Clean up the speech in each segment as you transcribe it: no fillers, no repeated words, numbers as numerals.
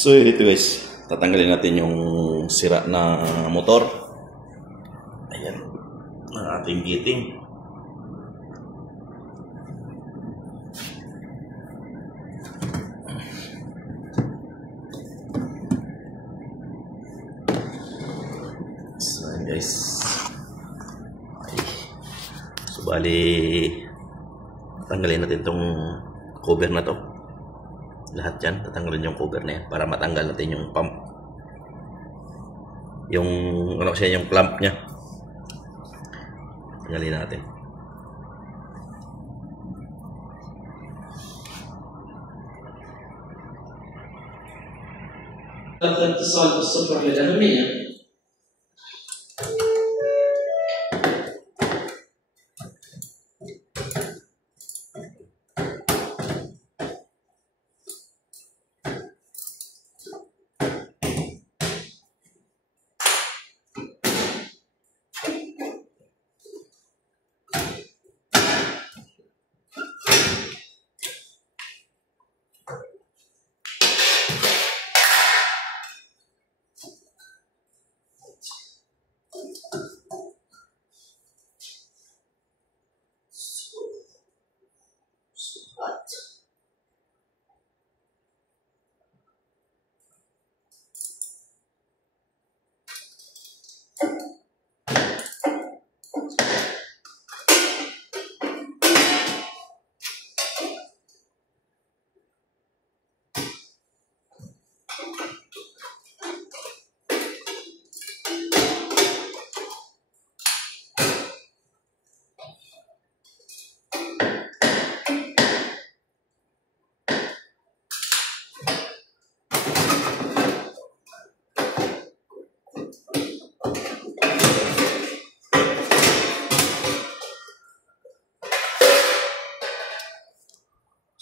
So ito guys, tatanggalin natin yung sira na motor. Ayan, ang ating giting. So ayan guys. So bali, tanggalin natin tong cover na to. Lahat yan, tatanggalin yung cover na yan para matanggal natin yung pump. Yung ano kasi yung clamp nya. Tanggalin natin. الاتصال بالصفر للأهمية.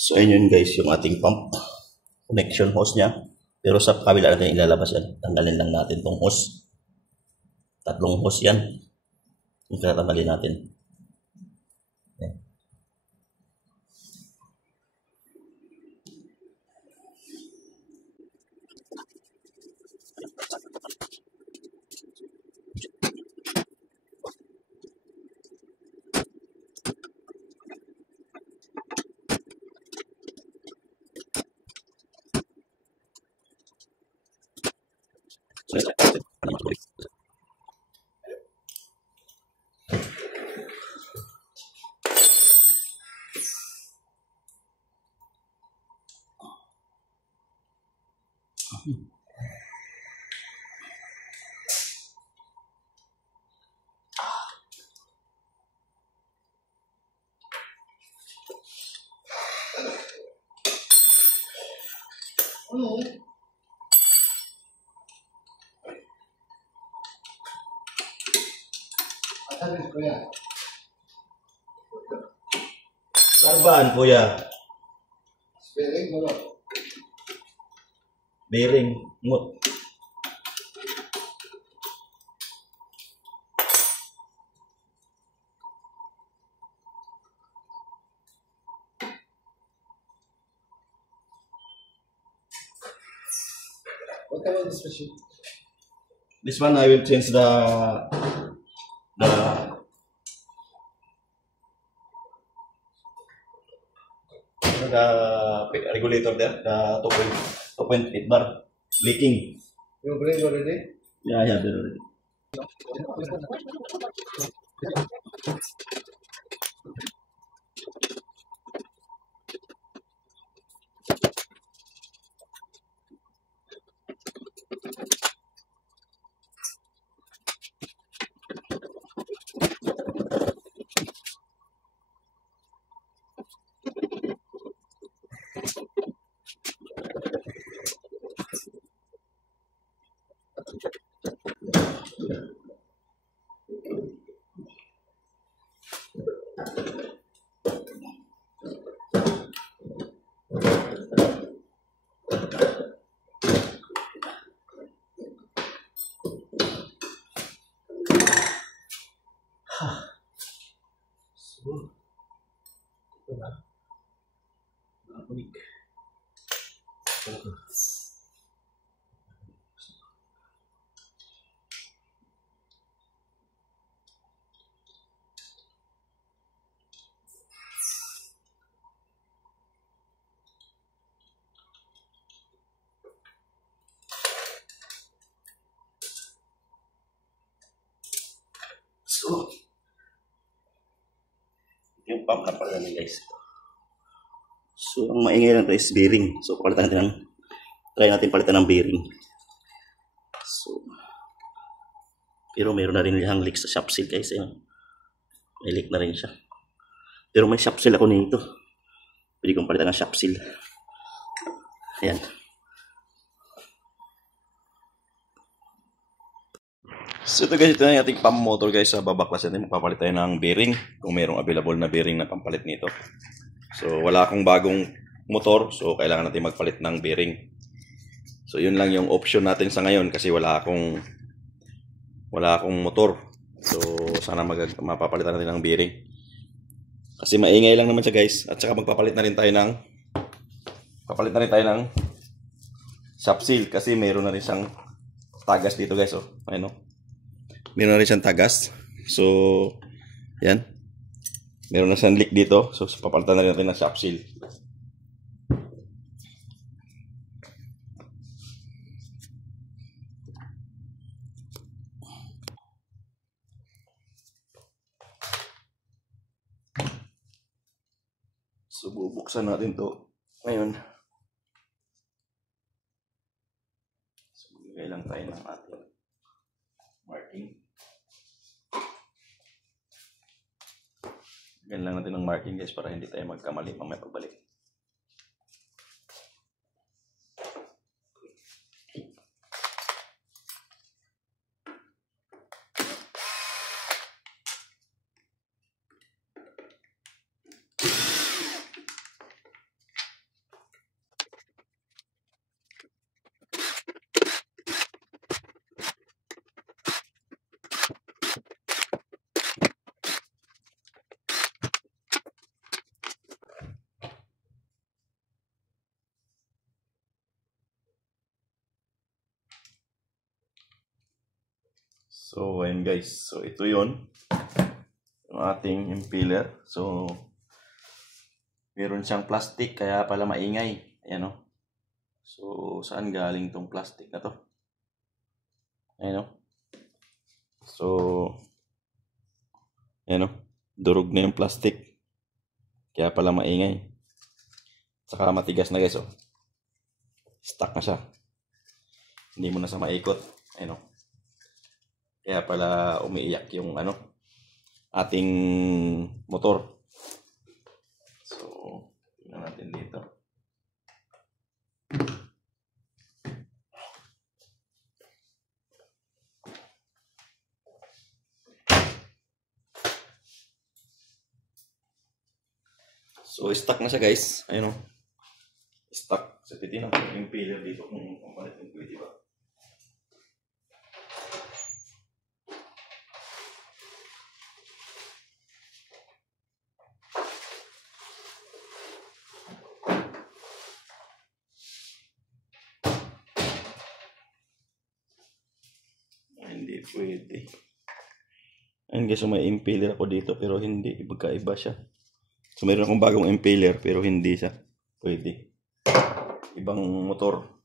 So ayun yun guys, yung ating pump connection hose nya. Pero sa kabila natin ilalabas yan. Tanggalin lang natin tong hose. Tatlong hose yan. Yung tatanggalin natin. Yan. Karbaan kuya. Bearing mo. Bearing mo. What about this machine? This one I will change the regulator there, the 2.8 bar leaking. You bring already? Yeah, I have it already. pump na pala natin guys. So ang maingay lang ito is bearing. So try natin palitan ng bearing. So pero mayroon na rin lihang leak sa shop seal guys. May leak na rin siya. Pero may shop seal ako nito. Pwede kong palitan ng shop seal. Ayan. So ito guys, ito na yung ating pump motor guys. Sa babaklas natin, magpapalit tayo ng bearing. Kung mayroong available na bearing na pampalit nito. So wala akong bagong motor. So kailangan natin magpalit ng bearing. So yun lang yung option natin sa ngayon. Kasi wala akong motor. So sana mapapalitan natin ng bearing. Kasi maingay lang naman siya guys. At saka magpapalit na rin tayo ng shop seal. Kasi mayroon na rin siyang tagas dito guys. Oh. Ayun, oh. Meron na rin siyang tagas. So, yan. Meron na siyang leak dito. So, papalitan na rin natin ng shop seal. So, bubuksan natin to ngayon. So, bigay lang tayo ng ating marking. Ganyan lang natin ng marking guys para hindi tayo magkamali mamaya pagbalik. So, ayun guys. So, ito yun. Yung ating impeller. So, meron siyang plastic kaya pala maingay. Ayan o. So, saan galing tong plastic na to? Ayan o. So, ayan o. Durog na yung plastic. Kaya pala maingay. Saka matigas na guys o. Stuck na siya. Hindi mo na sa maikot. Ayan o. Kaya pala umiiyak yung ating motor. So, tingnan natin dito. So, stuck na siya guys. Ayun o. Stuck. So, titinan ko yung impeller dito kung palitin ko, diba? Hindi pwede. Ayun guys, so may impeller ako dito pero hindi. Magkaiba siya. So mayroon akong bagong impeller pero hindi siya pwede. Ibang motor.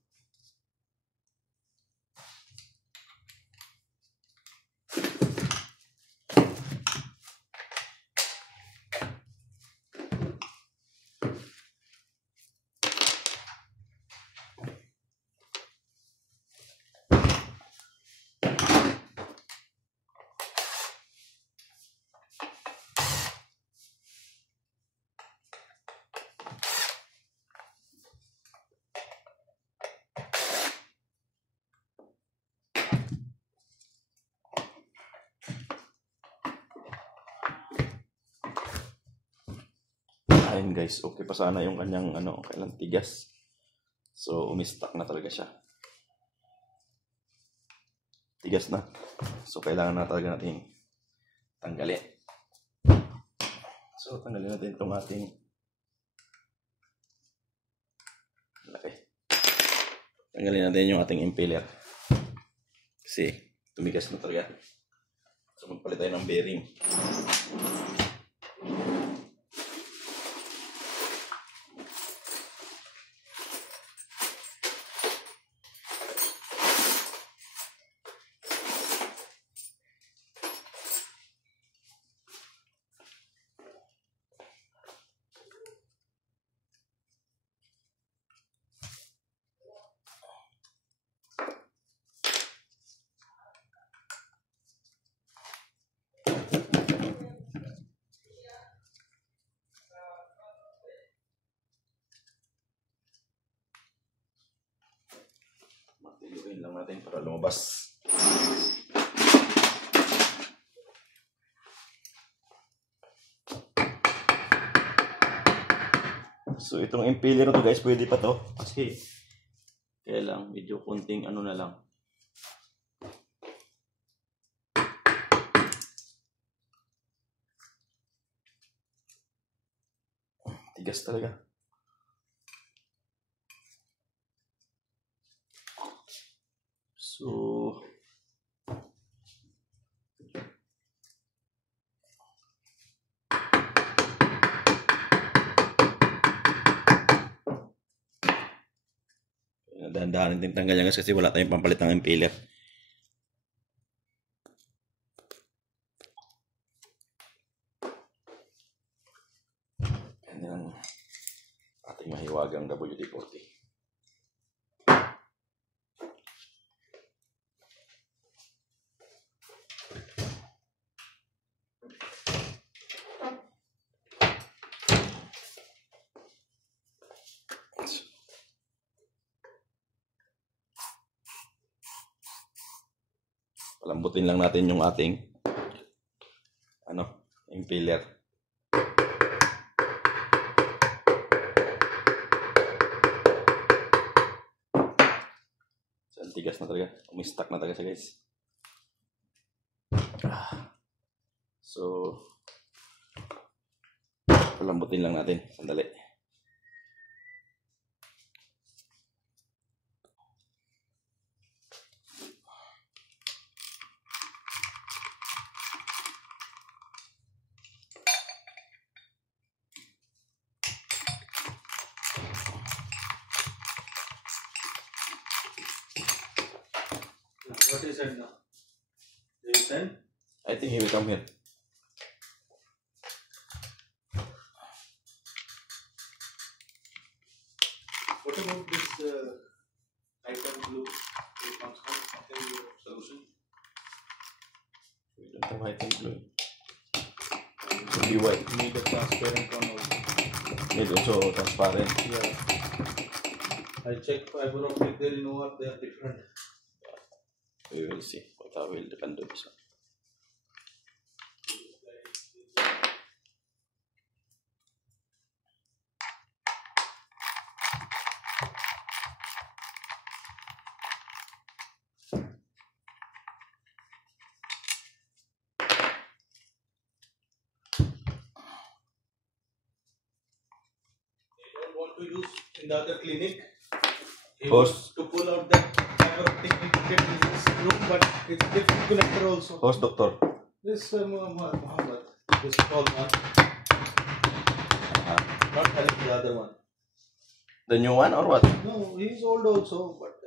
Ayun guys, okay pa sana yung kanyang kailang tigas. So umistak na talaga siya. Tigas na. So kailangan na talaga natin tanggalin. So tanggalin natin itong ating laki. Tanggalin natin yung ating impeller. Kasi tumigas na talaga. So magpalit tayo ng bearing. Pasunin lang natin para lumabas. So itong impeller to guys, pwede pa to kasi kaya lang medyo kunting ano na lang. Tigas talaga. So dahan-dahan din tanggal yan guys kasi wala tayong pampalit ng impeller. Yan ang ating mahiwagang WD-40. Palambutin lang natin yung ating impeller. So, tigas na talaga. Umistak na talaga siya guys. So, palambutin lang natin. Sandali. What is it now? They will send? I think he will come here. What about this item blue? It comes from something solution. We don't have white and blue. Only white. Need a transparent one also. Need also transparent. Yeah. I checked fiber optic, there you know what they are different. We will see what I will can do this one. Don't want to use in the other clinic. He Hose. wants to pull out that fiber optic integrated in this room, but it's different connector also. Host doctor. This Muhammad, this tall one, not having the other one. The new one or what? No, he's old also, but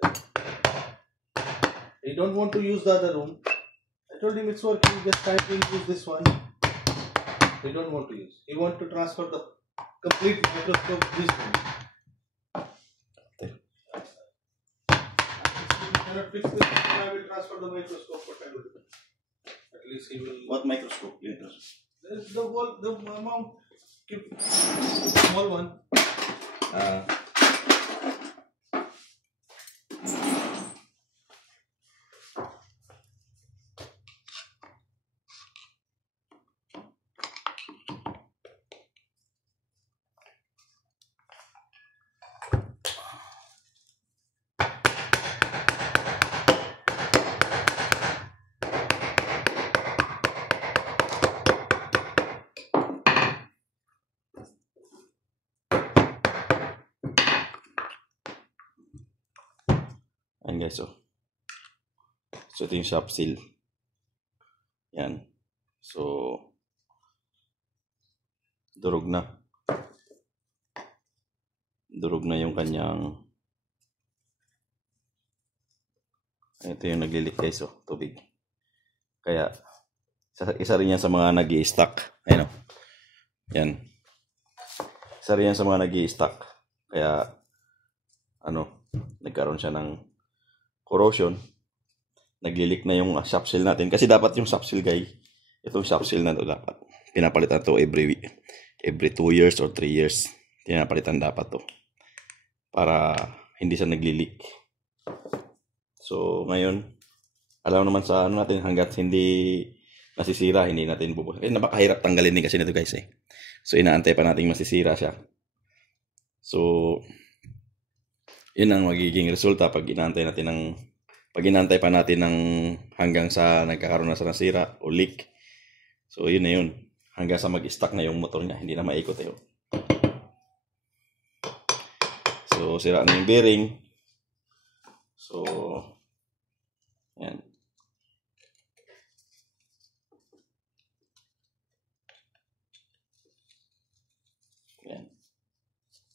he don't want to use the other room. I told him it's working, just try to use this one. He don't want to use. He want to transfer the complete microscope to this room. Okay. If you cannot fix this, I will transfer the microscope. What I will do. At least he will. What microscope? There's the whole the amount. Keep small one. Ayan guys, oh. So ito yung shop seal. Yan. So durog na. Durog na yung kanyang. Ito yung naglilik guys, oh, tubig. Kaya isa rin yan sa mga nag-i-stack. Ayun, oh. Yan. Isa rin yan sa mga nag-i-stack. Kaya nagkaroon siya ng corrosion. Naglilik na yung shop seal natin. Kasi dapat yung shop seal guys, itong shop seal na to dapat pinapalitan to every 2 years or 3 years. Pinapalitan dapat to para hindi siya naglilik. So, ngayon, alam naman sa ano natin, hanggat hindi nasisira, hindi natin bubukas. Napakahirap tanggalin din kasi nito guys eh. So, inaantay pa natin masisira siya. So, yun ang magiging resulta pag inaantay pa natin ng hanggang sa nagkakaroon na sa nasira o leak. So, yun na yun. Hanggang sa mag-stuck na yung motor niya, hindi na maikot eh. So, sira na yung bearing. So, yan. Yan.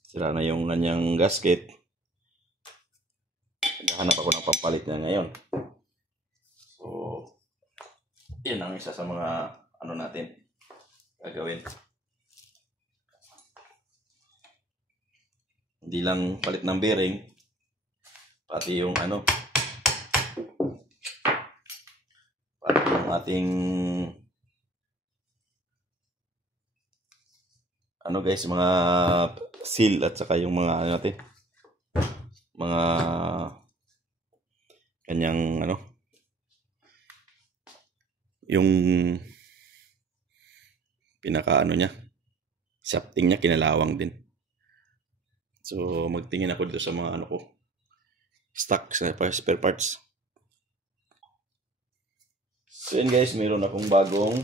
Sira na yung kanyang gasket. Naghahanap ako ng pampalit niya ngayon. So, yan ang isa sa mga ano natin gagawin. Hindi lang palit ng bearing, pati yung ano, pati yung ating ano guys, mga seal at saka yung mga ano natin, mga kanyang ano, yung pinaka ano niya, shafting niya kinalawang din. So, magtingin ako dito sa mga ano ko, stock sa spare parts. So, yun guys, meron akong bagong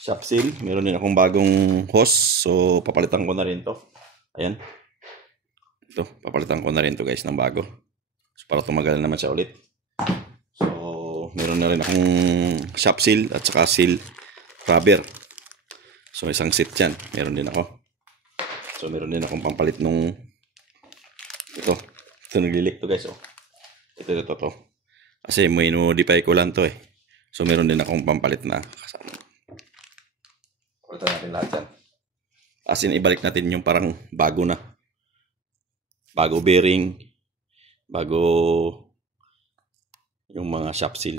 shop seal. Meron din akong bagong hose. So, papalitan ko na rin to. Ayan. Ito, papalitan ko na rin to guys ng bago. So, para tumagal naman siya ulit. So, meron na rin akong shop seal at saka seal rubber. So, isang set yan. Meron din ako. So, meron din akong pampalit nung ito. Ito, naglilik to guys. Oh. Ito. Kasi may modify ko lang to eh. So, meron din akong pampalit na kasama. Palitan natin lahat yan. As in, ibalik natin yung parang bago na. Bago bearing. Bago yung mga shop seal.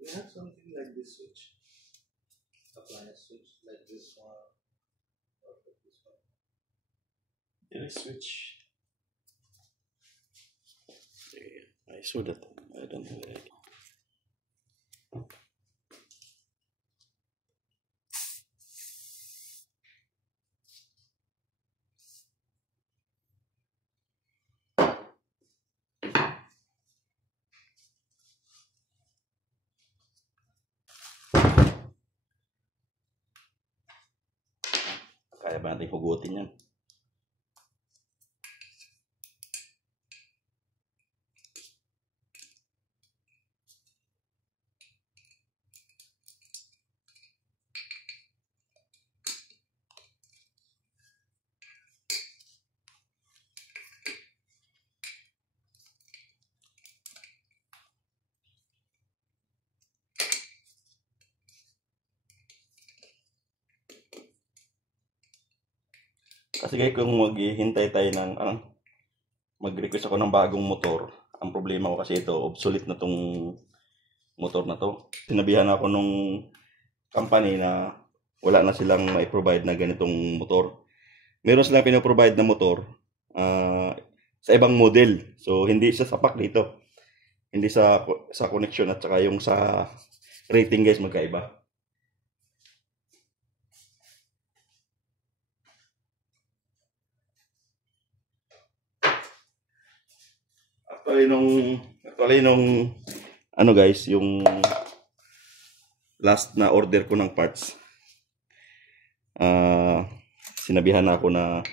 We have something like this switch, appliance switch, like this one, or like this one. Did I switch? I saw that. I don't know. Kaya ba natin hugutin yan? Kasi guys, kung maghihintay tayo ng mag-request ako ng bagong motor, ang problema ko kasi ito, obsolete na tong motor na to. Sinabihan ako nung company na wala na silang mai-provide na ganitong motor. Meron silang pinaprovide na motor sa ibang model. So, hindi siya sapak dito. Hindi sa connection at saka yung sa rating guys, magkaiba. Actually nung ano guys, yung last na order ko ng parts, sinabihan na ako na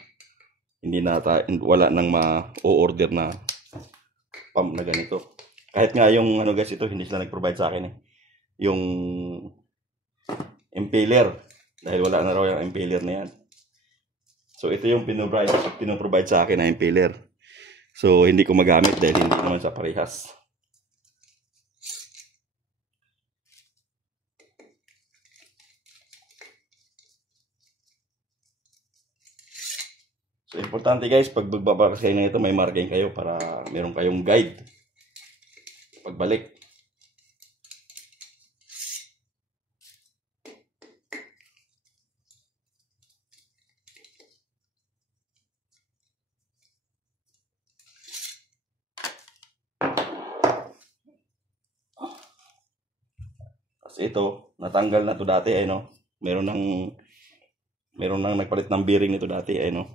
wala nang ma-order na pump na ganito. Kahit nga yung ano guys, ito hindi sila nag-provide sa akin eh. Yung impeller, dahil wala na raw yung impeller na yan. So ito yung pinoprovide sa akin na impeller. So hindi ko magamit dahil hindi naman sa parehas. So importante guys, pag magbabakas kayo na ito, may marking kayo para meron kayong guide pagbalik. Kasi ito, natanggal na to dati, ay no. Meron nang nagpalit ng bearing nito dati, ay no.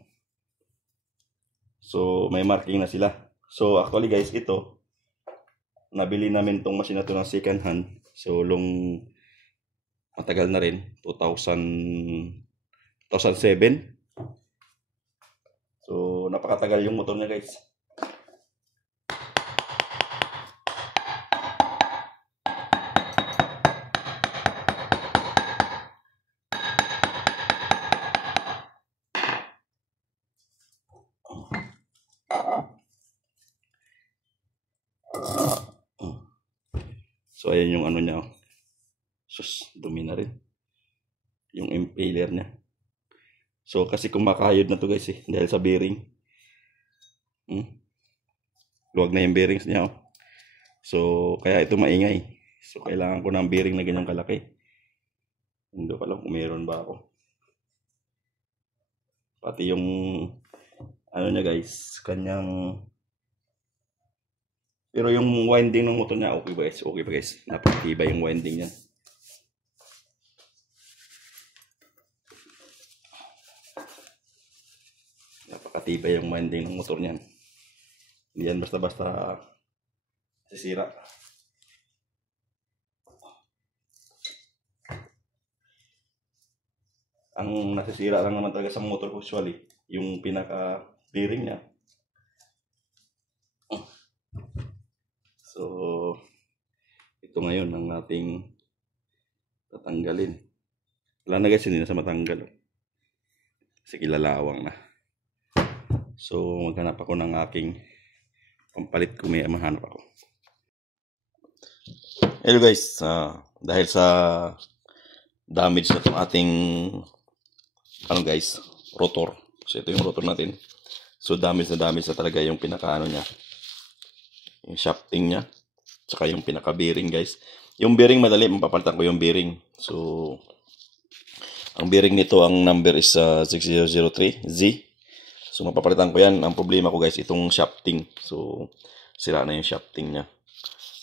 So may marking na sila. So actually guys, ito nabili namin tong machine na to ng second hand. So matagal na rin, 2007. So napakatagal yung motor niya guys. So ayan yung ano niya. Sus, dumi na rin. Yung impeller niya. So kasi kumakayod na to guys eh, dahil sa bearing. Luwag na yung bearings niya oh. So kaya ito maingay. So kailangan ko ng bearing na ganyang kalaki. Hindi ko alam kung meron ba ako. Pati yung ano niya guys, kanyang, pero yung winding ng motor niya okay ba guys? Okay ba guys? Napakatibay yung winding niya. Napakatibay yung winding ng motor niyan. Hindi yan basta-basta sisira. Ang nasisira lang naman talaga sa motor usually, yung pinaka bearing niya. So ito ngayon ang ating tatanggalin. Wala na guys, hindi na sa matanggal. Kasi kilalawang na. So maghanap ako ng aking pampalit kung may mahanap ako. Hello guys, dahil sa damage na itong ating guys, rotor. So ito yung rotor natin. So damage na talaga yung pinaka niya, yung shafting niya, tsaka yung pinaka bearing guys. Yung bearing madali, mapapalitan ko yung bearing. So ang bearing nito, ang number is 6003Z. So mapapalitan ko yan. Ang problema ko guys, itong shafting. So sira na yung shafting niya.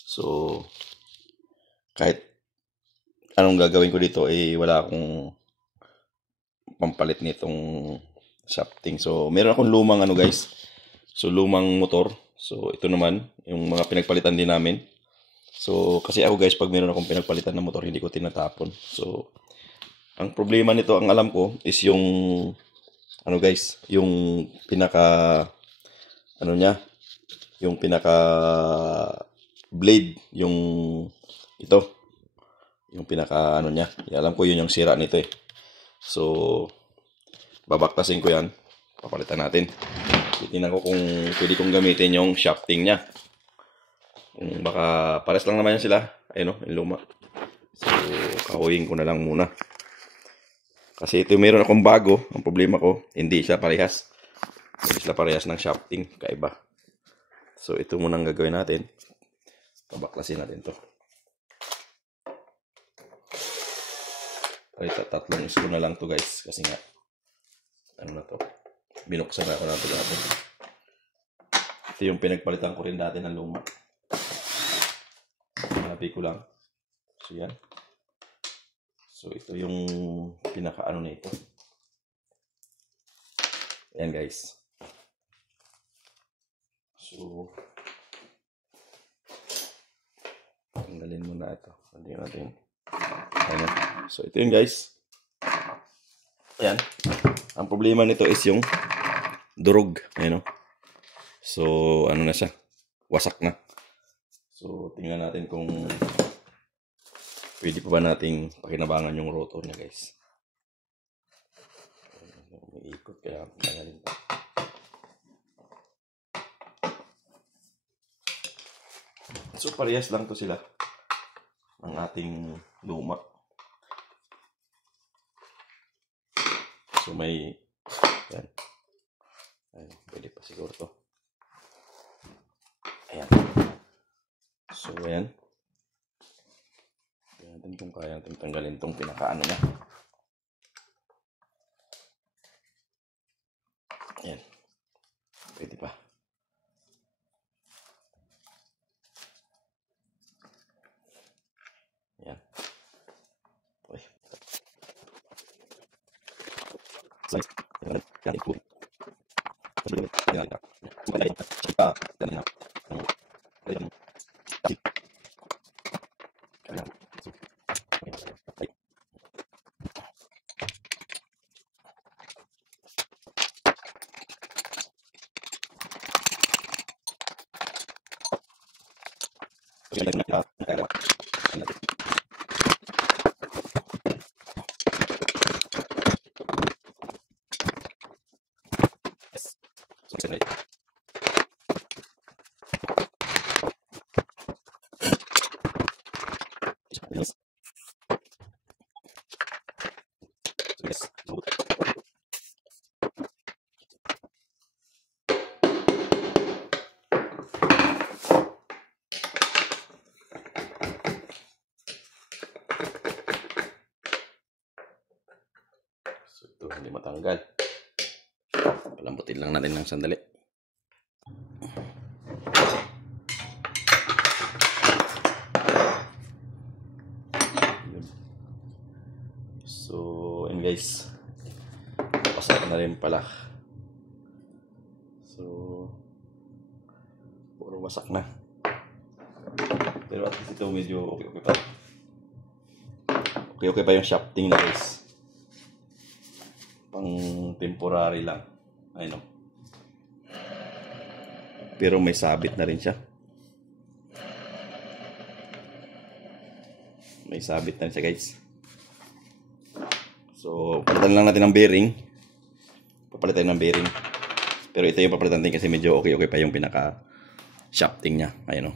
So kahit anong gagawin ko dito, wala akong pampalit nitong shafting. So meron akong lumang guys. So lumang motor. So ito naman yung mga pinagpalitan din namin. So kasi ako guys, pag meron akong pinagpalitan ng motor, hindi ko tinatapon. So ang problema nito, ang alam ko is yung guys, yung pinaka niya, yung pinaka blade, yung ito, yung pinaka niya. Alam ko yun yung sira nito eh. So babaktasin ko yan, papalitan natin. Titingnan ko kung pwede kong gamitin yung shafting niya. Kung baka pares lang naman yan sila. Ayun yung luma. So kahuyin ko na lang muna. Kasi ito meron akong bago. Ang problema ko, hindi siya parehas. Hindi sila parehas ng shafting. Kaiba. So ito muna ang gagawin natin. Pabaklasin natin to. Tatlong screw na lang to guys. Kasi nga, ano na to, binuksan na ako na ito natin. Ito yung pinagpalitan ko rin dati ng luma. Hanapi ko lang. So yan. So ito yung pinaka na ito. Ayan guys. So tanggalin muna ito. Tanggalin natin. Ayan. So ito yun guys. Ayan. Ang problema nito is yung durog. Ayan o. So ano na siya. Wasak na. So tingnan natin kung pwede pa ba nating pakinabangan yung rotor niya guys. Ikot kaya tanggalin pa. So parehas lang to sila ng ating luma. So may yan. Ayun, pwede pa siguro to. Ayan. So ayan. Tingnan natin kung kaya natin tanggalin tong pinakaano niya. Ayan. Pwede pa. Ayan. Uy. Slide. Yan ito. Ayan. Ayan. Ayan. So ito hindi matanggal. Palambutin lang natin ng sandali. So and guys, pasak na rin pala. So puro wasak na. Pero at least ito medyo okay pa. Okay pa yung shafting na guys. Pang temporary lang. Ayun. Pero may sabit na rin siya. May sabit na rin siya guys. So palitan lang natin ng bearing. Papalitan ng bearing. Pero ito yung papalitan natin kasi medyo okay pa yung pinaka shafting niya. Ayun.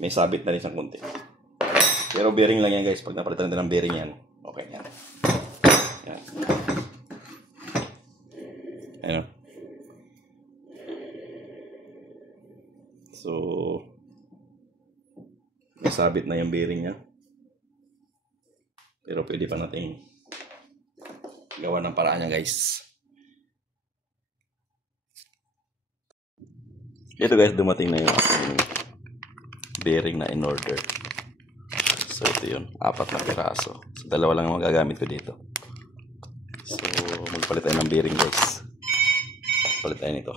May sabit na rin siyang konti. Pero bearing lang yan guys. Pag napalitan natin ng bearing yan, okay yan. Yan. Ayun. So, may sabit na yung bearing niya. Pero pwede pa natin gawa ng paraan niya guys. Ito guys, dumating na yung bearing na in order. So ito yun, 4 na piraso. So 2 lang ang magagamit ko dito. So magpalit tayo ng bearing guys. Palit tayo nito.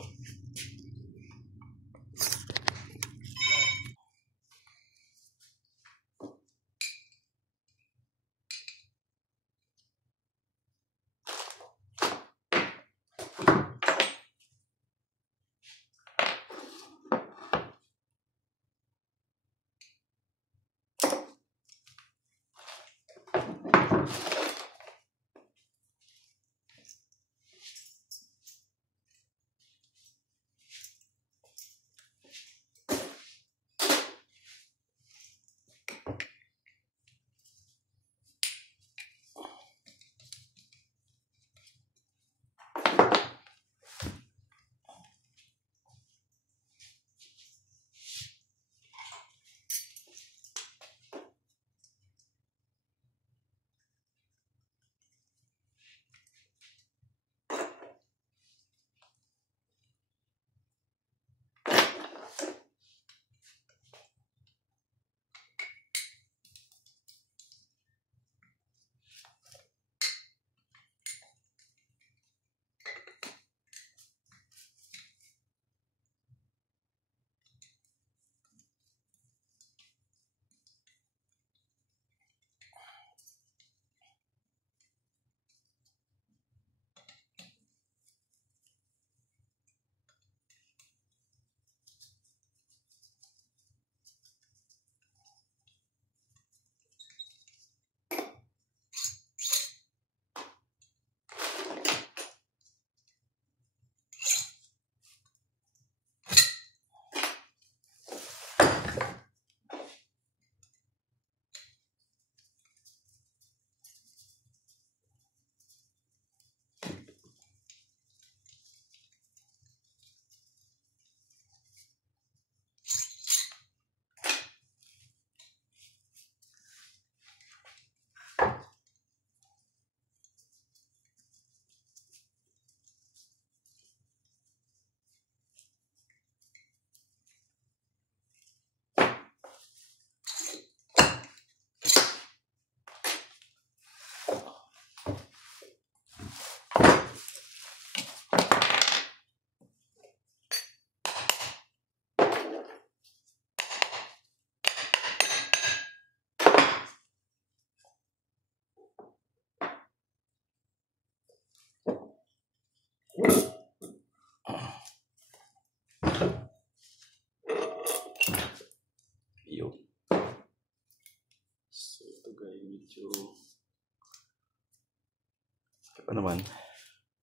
pa naman.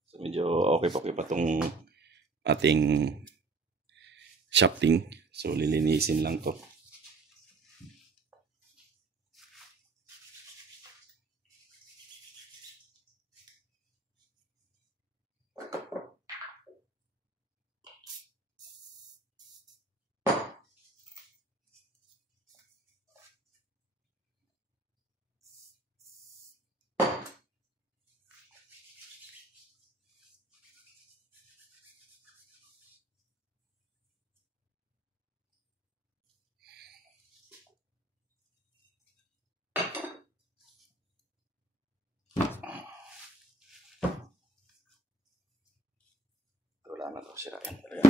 So, medyo okay pa tong ating shafting. So, lilinisin lang to. Wala na to, sirain talaga.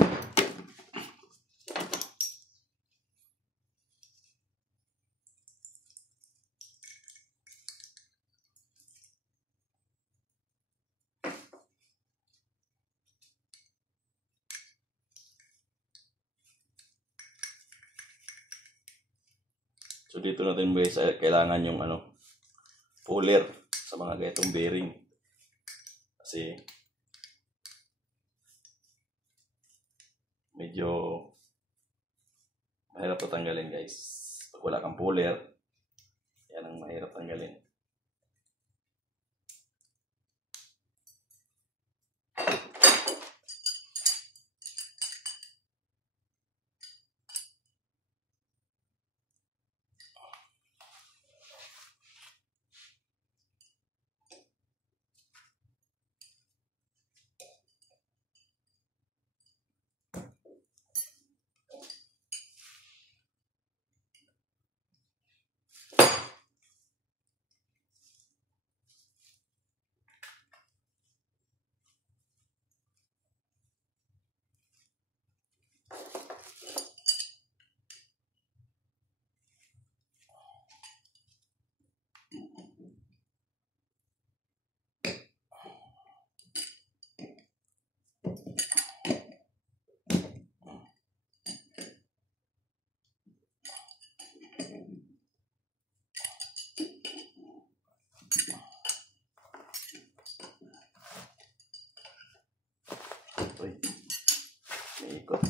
So dito natin guys, kailangan yung puller sa mga ganitong bearing. Kasi medyo mahirap ito tanggalin guys. Pag wala kang puller, yan ang mahirap tanggalin. Uy, may ikot.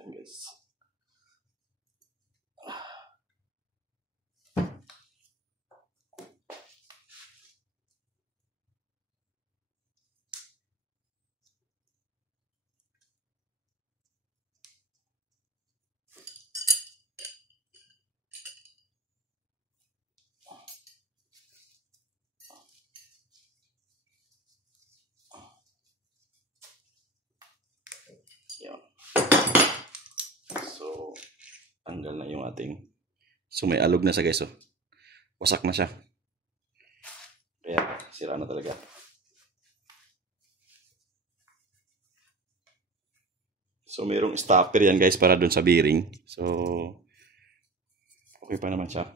Ayan guys. Yan. So, tanggal na yung ating. So, may alog na siya guys. Oh. Wasak na siya. Kaya, sira na talaga. So, mayroong stopper yan guys para dun sa bearing. So, okay pa naman siya.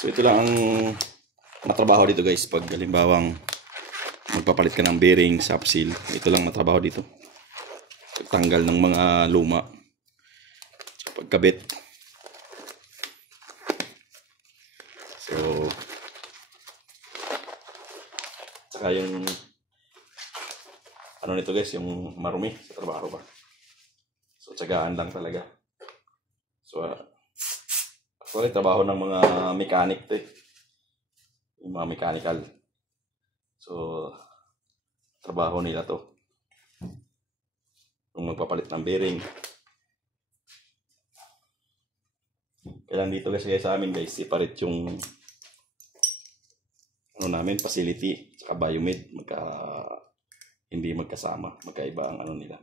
So ito lang ang matrabaho dito guys pag halimbawang magpapalit ka ng bearing, shop seal. Ito lang matrabaho dito. Pagtanggal ng mga luma. So pagkabit, Saka yung ano nito guys, yung marumi sa trabaho ba. So tsagaan lang talaga. So actually trabaho ng mga mechanic to eh. Yung mga mechanical. So trabaho nila to. Kung magpapalit ng bearing. Kailan dito kasi sa amin guys, separate yung ano namin, facility saka biomed, hindi magkasama, magkaiba ang ano nila.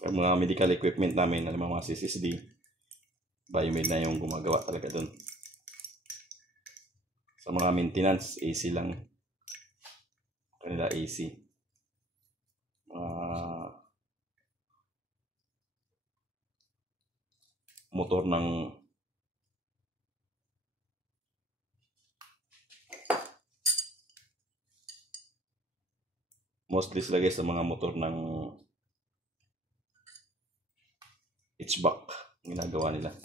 Ang mga medical equipment namin, alam mga CCSD, biomed na yung gumagawa talaga dun. Sa mga maintenance, AC lang. Kanila AC. Motor ng mostly sila guys sa mga motor ng hatchback ginagawa nila.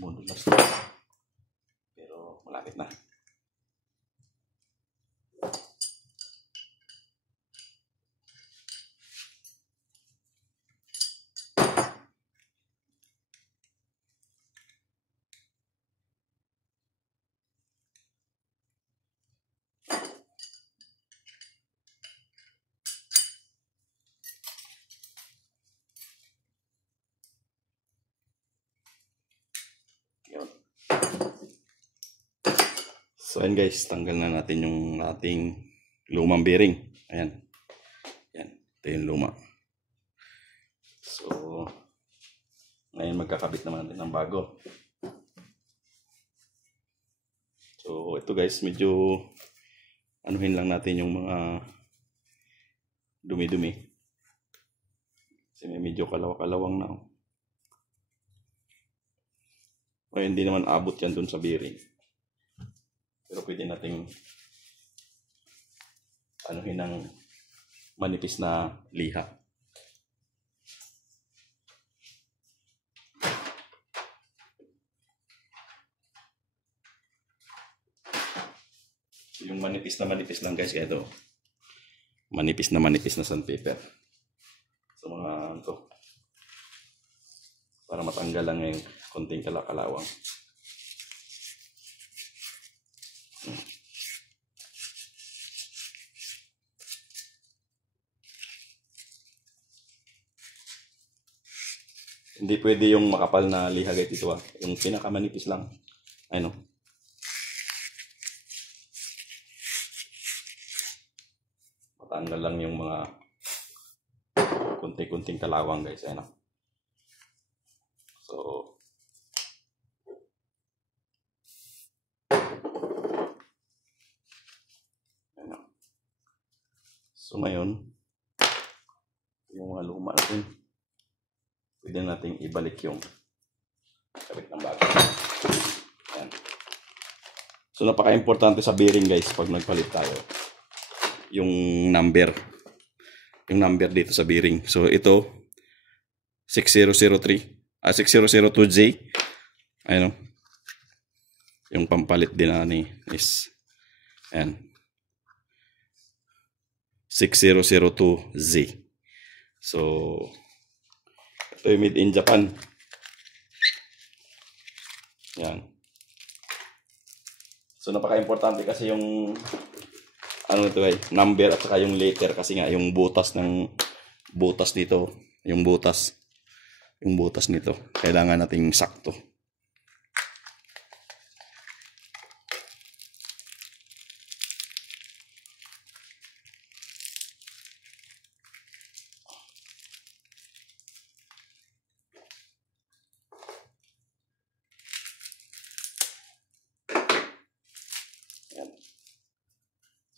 Modular pero malapit na. So ayan guys, tanggal na natin yung ating lumang bearing. Ayan. Ayan. Ito yung luma. So ngayon magkakabit naman natin ng bago. So ito guys, medyo anuhin lang natin yung mga dumi-dumi. Kasi medyo kalawa-kalawang na. O hindi naman abot yan dun sa bearing. Pero pwede nating anuhin ng manipis na liha. Yung manipis lang guys, kaya ito. Manipis na sandpaper. So mga ito. Para matanggal lang yung konting kalakalawang. Hindi pwede yung makapal na liha guys ito ah. Yung pinakamanipis lang. Ayun o. Matanggal lang yung mga kunting-kunting kalawang guys. Ayun o. So ayun o. So ngayon yung mga luma natin, pwede natin ibalik yung kabit ng bago. Ayan. So napaka-importante sa bearing guys pag nagpalit tayo. Yung number. Yung number dito sa bearing. So ito 6003. 6002J. Ayun, yung pampalit din na ni is ayan, 6002Z. So ito yung made in Japan. Yan. So napaka-importante kasi yung ano ito number at saka yung letter, kasi nga yung butas dito, yung butas nito kailangan nating sakto.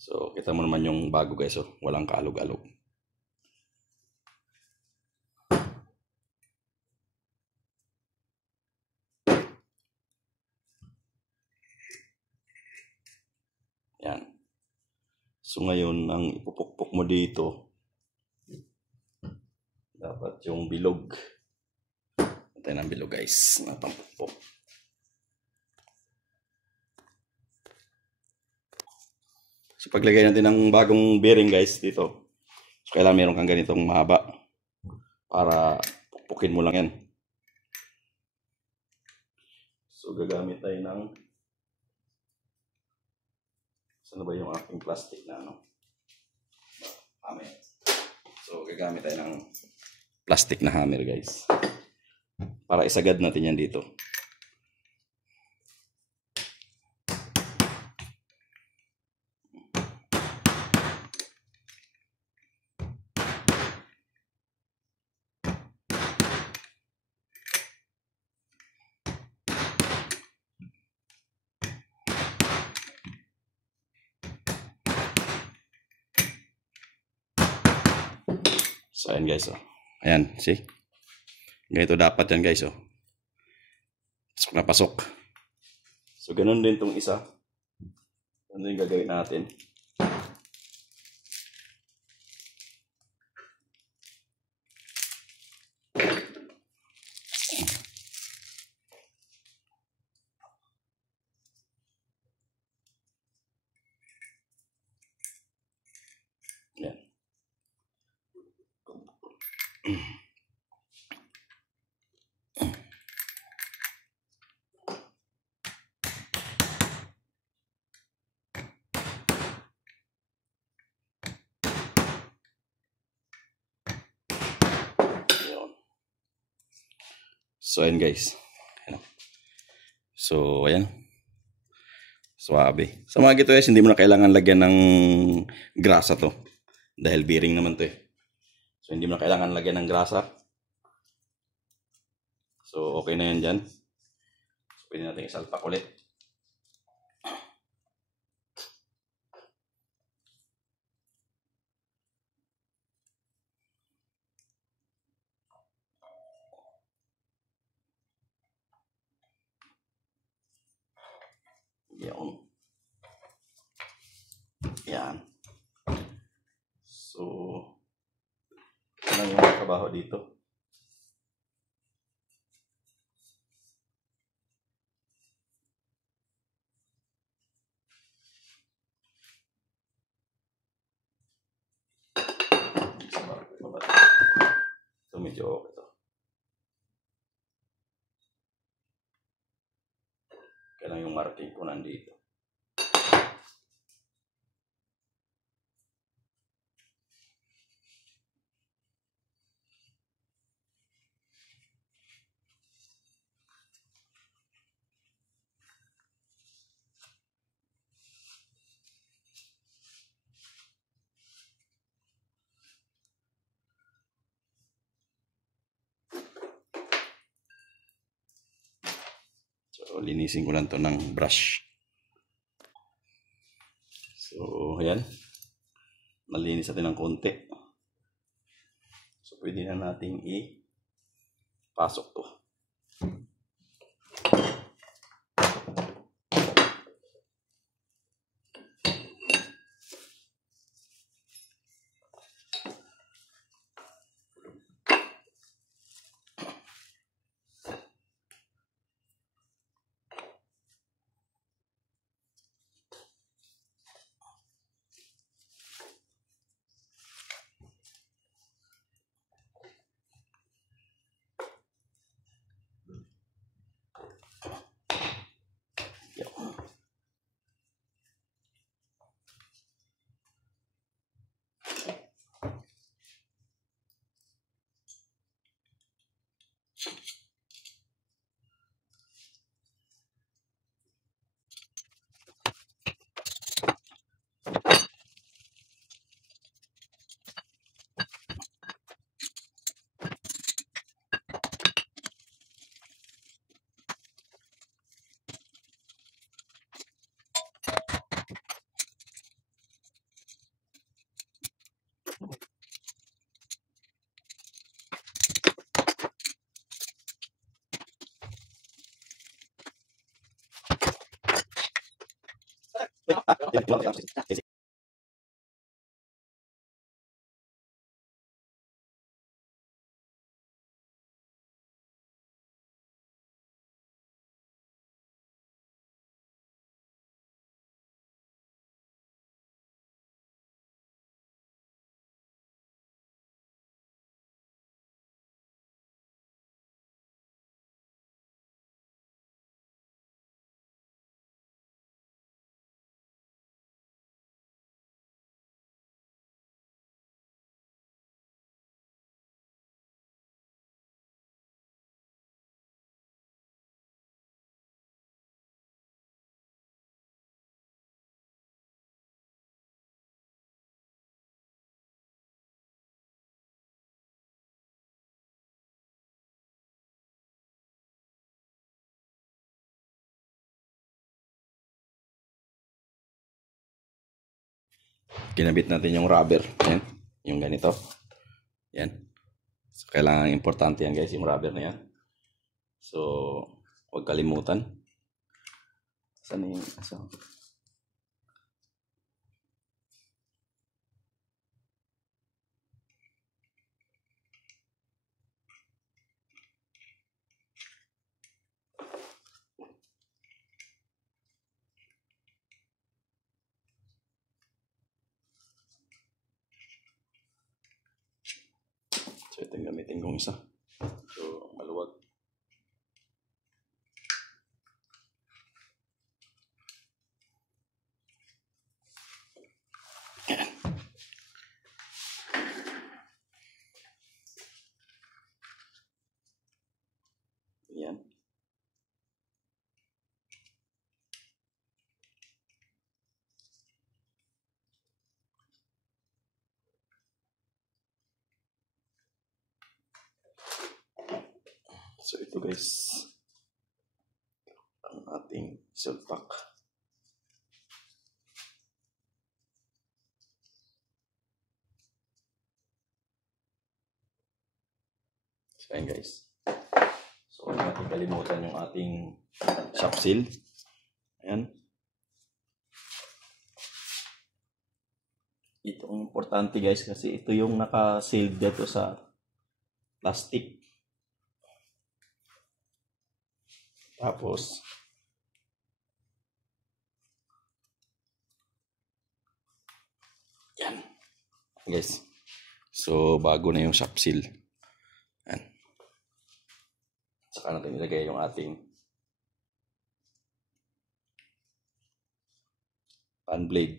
So, kita mo naman yung bago guys, oh. Walang kaalog-alog. Yan. So, ngayon, ang ipupukpok mo dito, dapat yung bilog. Ito ng bilog guys, na pampukpok. So, paglagay natin ng bagong bearing guys dito, so, kailangan meron kang ganitong mahaba para pukpukin mo lang yan. So, gagamit tayo ng, saan ba yung aking plastic na ano? Hammer. So, gagamit tayo ng plastic na hammer guys, para isagad natin yan dito. So, ayan guys, oh. Ayan, see? Ganito dapat yan guys, oh. Pasok na pasok. So, ganun din tong isa. Ano yung gagawin natin? Ayan. So, ayan guys. So, ayan. Suwabe. Sa mga gito guys, hindi mo na kailangan lagyan ng grasa to. Dahil bearing naman to eh. So, hindi mo na kailangan lagyan ng grasa. So, okay na yan dyan. So, pwede natin isalpak ulit. Yan. Yan. So, ito lang yung trabaho dito. So, medyo okay to. Kaya lang yung marking ko nandito. So, linisin ko lang to ng brush. So, ayan. Malinis natin ng konti. So, pwede na nating i-pasok to. Kinabit natin yung rubber. Yan. Yung ganito. Yan. So, kailangan importante yan guys, yung rubber na yan. So, huwag kalimutan. Saan yung aso? So, ito yung gamitin kong isa. So, maluwag. Yan. So, ito guys, ang ating silk pack. So, ayan guys. So, huwag natin kalimutan yung ating shop seal. Ayan. Ito ang importante guys kasi ito yung naka-sealed dito sa plastic. Tapos, yan. Guys. So, bago na yung shop seal. Yan. Saka natin ilagay yung ating fan blade.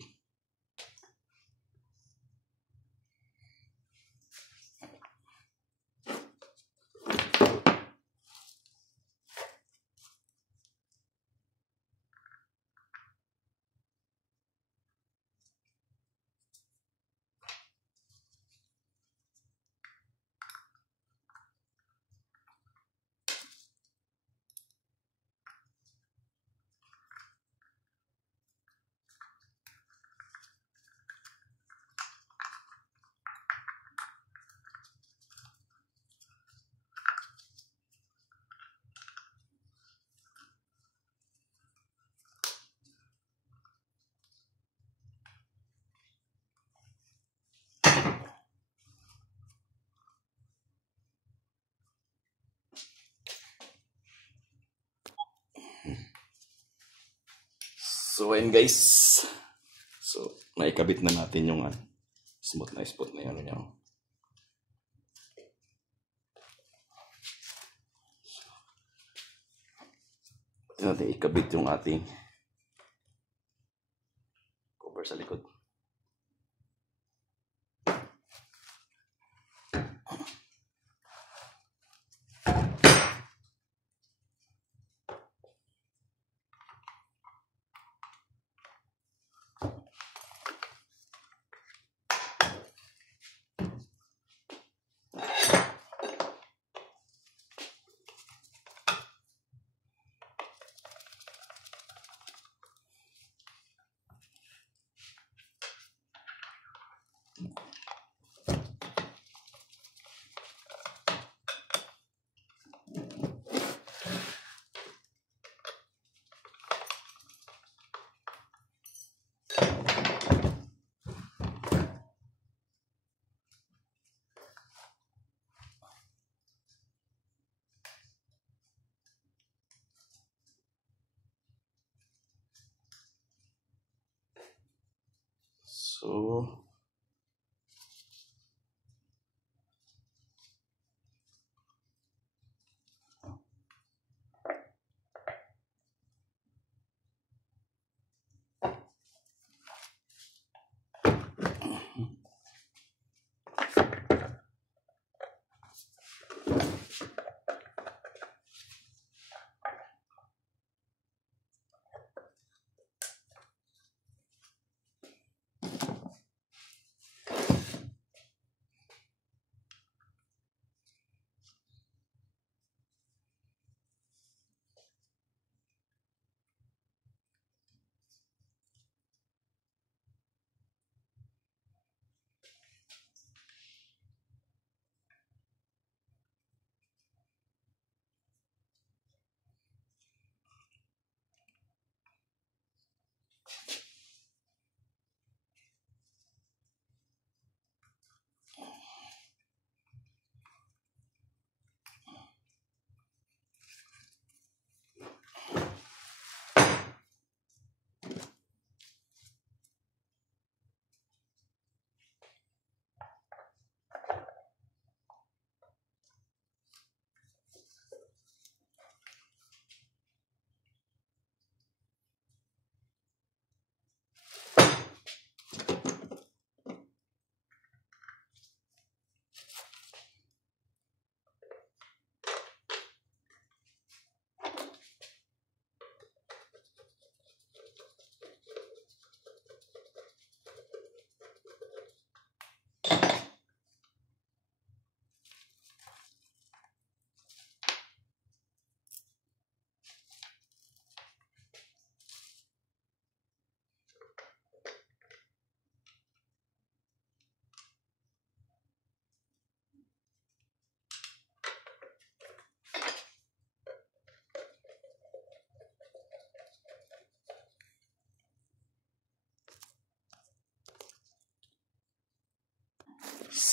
So, ayun guys. So, naikabit na natin yung smooth na spot na yun. Pati natin ikabit yung ating cover sa likod.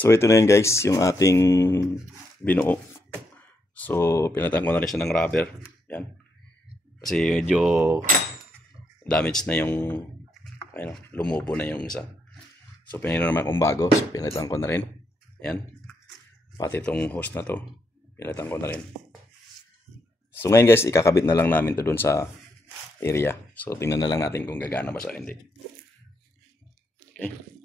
So, ito na yun guys, yung ating binuo. So, pinatan ko na rin siya ng rubber. Yan. Kasi medyo damage na yung, ayun, lumubo na yung isa. So, pinili naman akong bago. So, pinatan ko na rin. Yan. Pati itong hose na to, pinatan ko na rin. So, ngayon guys, ikakabit na lang namin to dun sa area. So, tingnan na lang natin kung gagana ba sa hindi. Okay.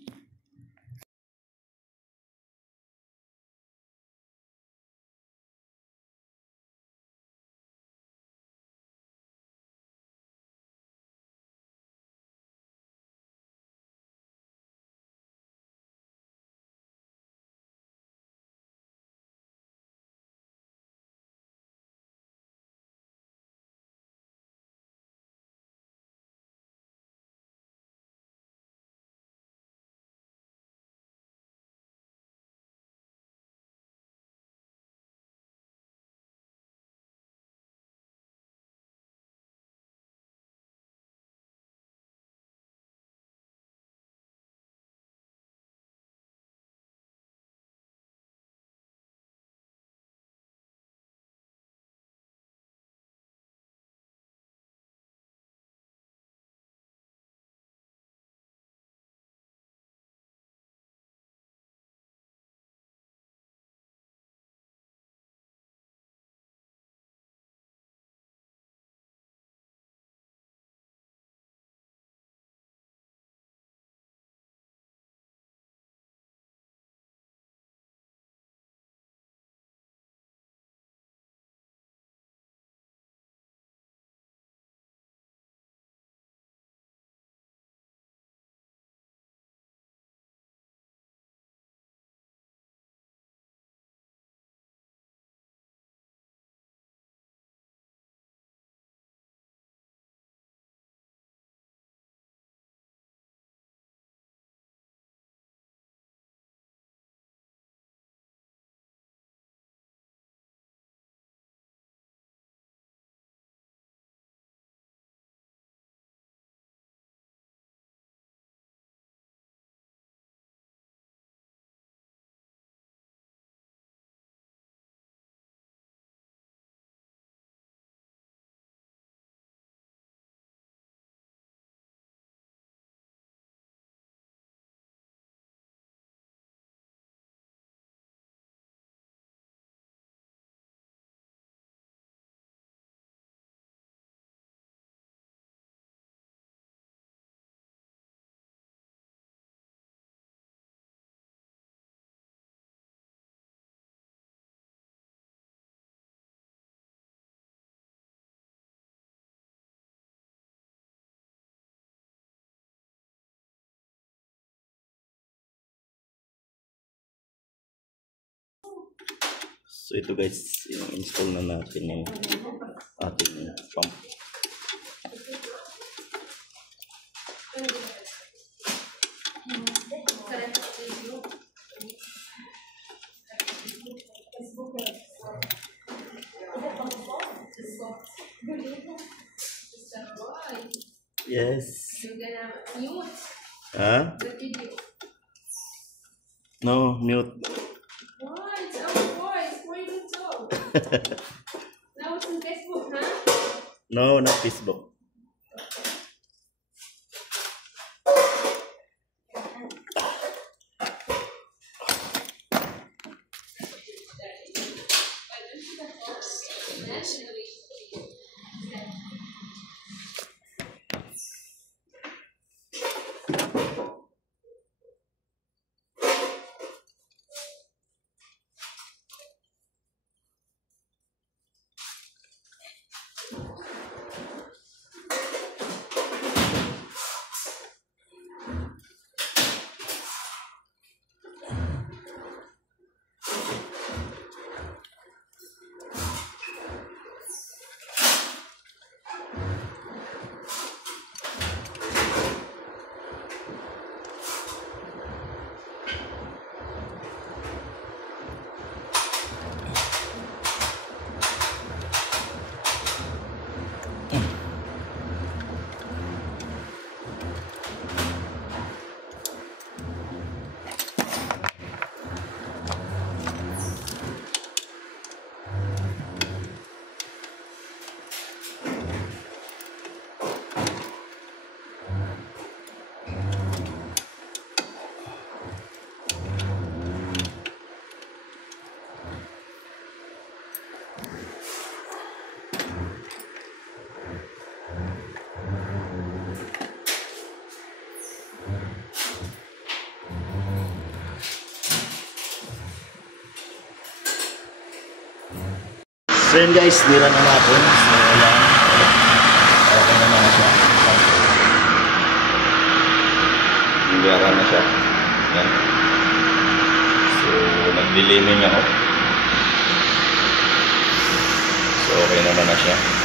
So ito guys, yung install na natin yung ating pump. Yes. You're gonna mute Huh? the video. No, mute. Why? It's our voice. Why you don't talk? Now it's on Facebook, huh? No, not Facebook. So yun guys, nira na natin. So yan. Okay naman na siya. Nira na siya. Yan. So nagliliming ako. So okay naman na siya.